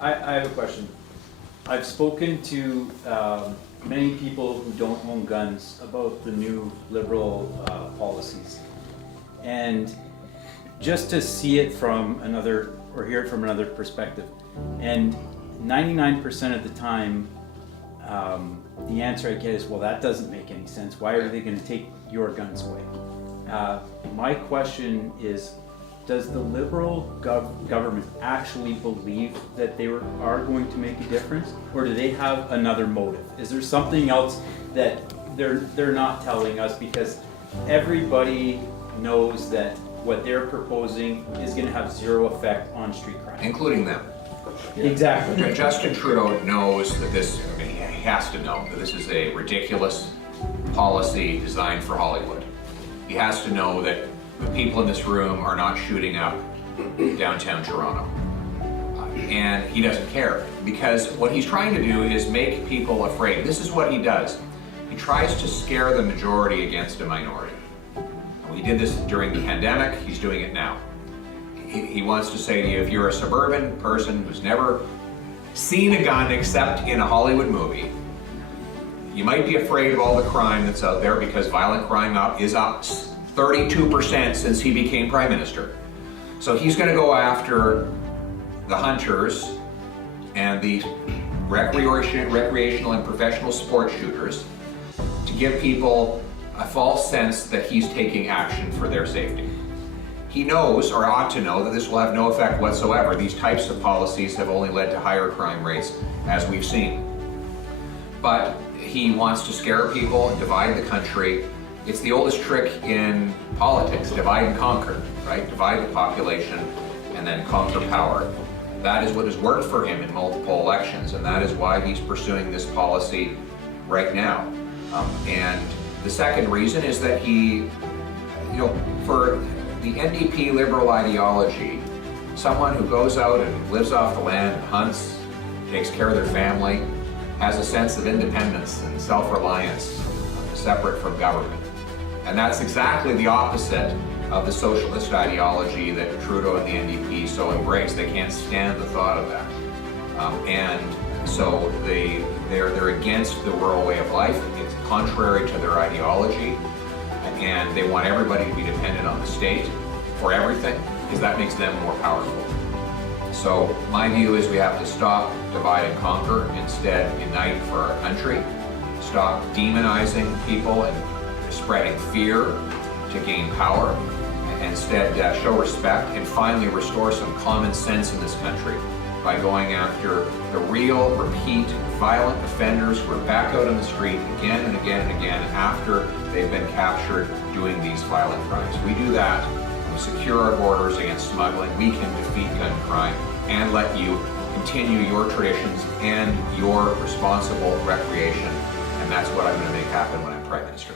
I have a question. I've spoken to many people who don't own guns about the new Liberal policies. And just to see it from another, or hear it from another perspective. And 99% of the time, the answer I get is, well, that doesn't make any sense. Why are they going to take your guns away? My question is, does the Liberal government actually believe that they are going to make a difference, or do they have another motive? Is there something else that they're not telling us, because everybody knows that what they're proposing is going to have zero effect on street crime, including them. Exactly. Justin Trudeau knows that this, I mean, he has to know that this is a ridiculous policy designed for Hollywood. He has to know that the people in this room are not shooting up downtown Toronto. And he doesn't care, because what he's trying to do is make people afraid. This is what he does. He tries to scare the majority against a minority. He did this during the pandemic, he's doing it now. He wants to say to you, if you're a suburban person who's never seen a gun except in a Hollywood movie, you might be afraid of all the crime that's out there, because violent crime is up 32% since he became Prime Minister. So he's going to go after the hunters and the recreational and professional sport shooters to give people a false sense that he's taking action for their safety. He knows, or ought to know, that this will have no effect whatsoever. These types of policies have only led to higher crime rates, as we've seen. But he wants to scare people and divide the country. It's the oldest trick in politics, divide and conquer, right? Divide the population and then conquer power. That is what has worked for him in multiple elections, and that is why he's pursuing this policy right now. And the second reason is that he, for the NDP Liberal ideology, someone who goes out and lives off the land, hunts, takes care of their family, has a sense of independence and self-reliance separate from government. And that's exactly the opposite of the socialist ideology that Trudeau and the NDP so embrace. They can't stand the thought of that. And so they're against the rural way of life. It's contrary to their ideology. And they want everybody to be dependent on the state for everything, because that makes them more powerful. So my view is we have to stop, divide and conquer, instead unite for our country. Stop demonizing people and spreading fear to gain power. Instead show respect and finally restore some common sense in this country by going after the real, repeat, violent offenders who are back out on the street again and again and again after they've been captured doing these violent crimes. We do that, we secure our borders against smuggling, we can defeat gun crime and let you continue your traditions and your responsible recreation. And that's what I'm going to make happen when I'm Prime Minister.